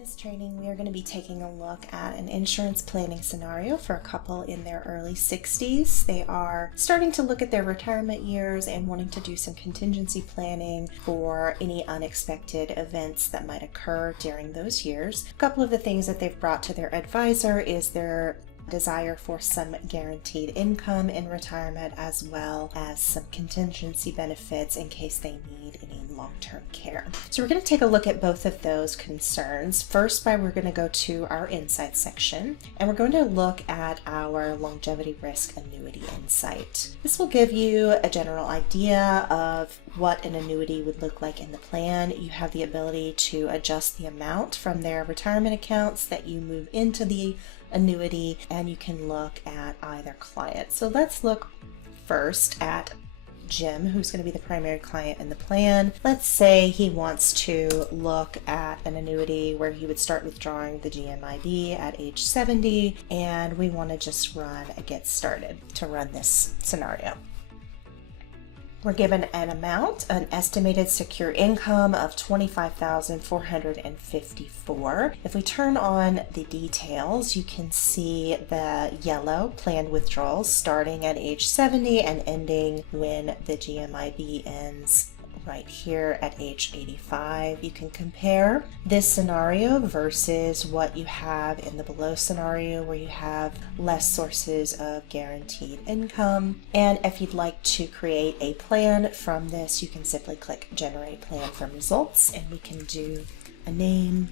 this training, we are going to be taking a look at an insurance planning scenario for a couple in their early 60s. They are starting to look at their retirement years and wanting to do some contingency planning for any unexpected events that might occur during those years. A couple of the things that they've brought to their advisor is their desire for some guaranteed income in retirement, as well as some contingency benefits in case they need any long-term care. So we're going to take a look at both of those concerns. First, we're going to go to our Insight section, and we're going to look at our Longevity Risk Annuity Insight. This will give you a general idea of what an annuity would look like in the plan. You have the ability to adjust the amount from their retirement accounts that you move into the annuity, and you can look at either client. So let's look first at Jim, who's going to be the primary client in the plan. Let's say he wants to look at an annuity where he would start withdrawing the GMIB at age 70, and we want to just run a get started to run this scenario. We're given an amount, an estimated secure income of $25,454. If we turn on the details, you can see the yellow planned withdrawals starting at age 70 and ending when the GMIB ends right here at age 85. You can compare this scenario versus what you have in the below scenario, where you have less sources of guaranteed income. And if you'd like to create a plan from this, you can simply click Generate Plan from Results, and we can do a name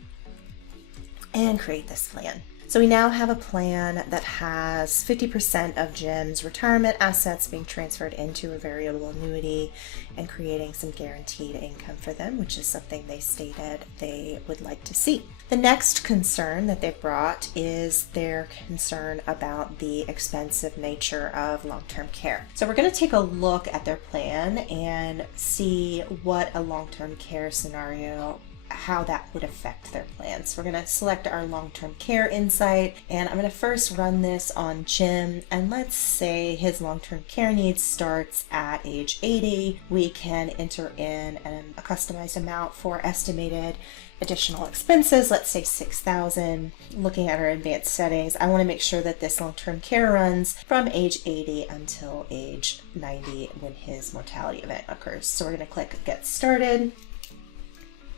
and create this plan. So we now have a plan that has 50% of Jim's retirement assets being transferred into a variable annuity and creating some guaranteed income for them, which is something they stated they would like to see. The next concern that they brought is their concern about the expensive nature of long-term care. So we're going to take a look at their plan and see what a long-term care scenario, how that would affect their plans. We're going to select our long-term care insight, and I'm going to first run this on Jim, and let's say his long-term care needs starts at age 80. We can enter in a customized amount for estimated additional expenses, let's say $6,000. Looking at our advanced settings, I want to make sure that this long-term care runs from age 80 until age 90 when his mortality event occurs. So we're going to click Get Started.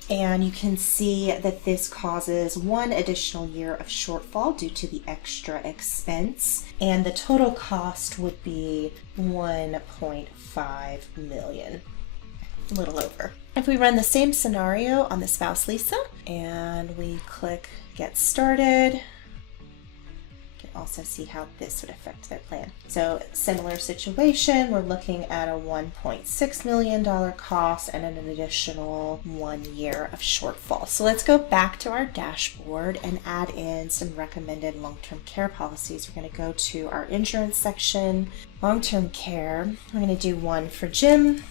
And you can see that this causes one additional year of shortfall due to the extra expense, and the total cost would be $1.5 million, a little over. If we run the same scenario on the spouse Lisa and we click Get Started, also see how this would affect their plan. So similar situation, we're looking at a $1.6 million cost and an additional 1 year of shortfall. So let's go back to our dashboard and add in some recommended long-term care policies. We're going to go to our insurance section, long-term care. We're going to do one for Jim.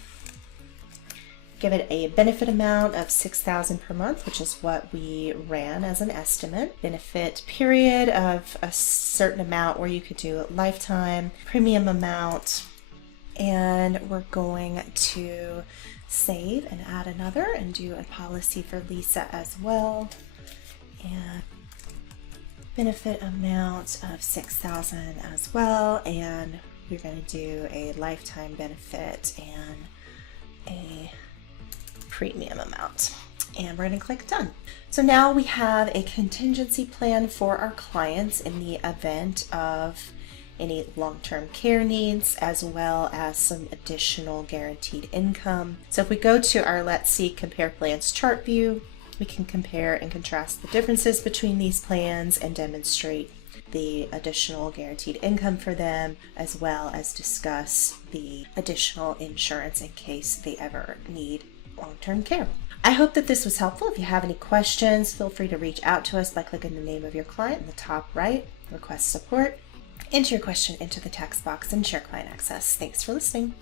Give it a benefit amount of $6,000 per month, which is what we ran as an estimate. Benefit period of a certain amount where you could do lifetime, premium amount, and we're going to save and add another and do a policy for Lisa as well. And benefit amount of $6,000 as well, and we're going to do a lifetime benefit and a premium amount, and we're going to click Done. So now we have a contingency plan for our clients in the event of any long-term care needs, as well as some additional guaranteed income. So if we go to our Let's See Compare Plans chart view, we can compare and contrast the differences between these plans and demonstrate the additional guaranteed income for them, as well as discuss the additional insurance in case they ever need long-term care. I hope that this was helpful. If you have any questions, feel free to reach out to us by clicking the name of your client in the top right, Request Support. Enter your question into the text box and share client access. Thanks for listening.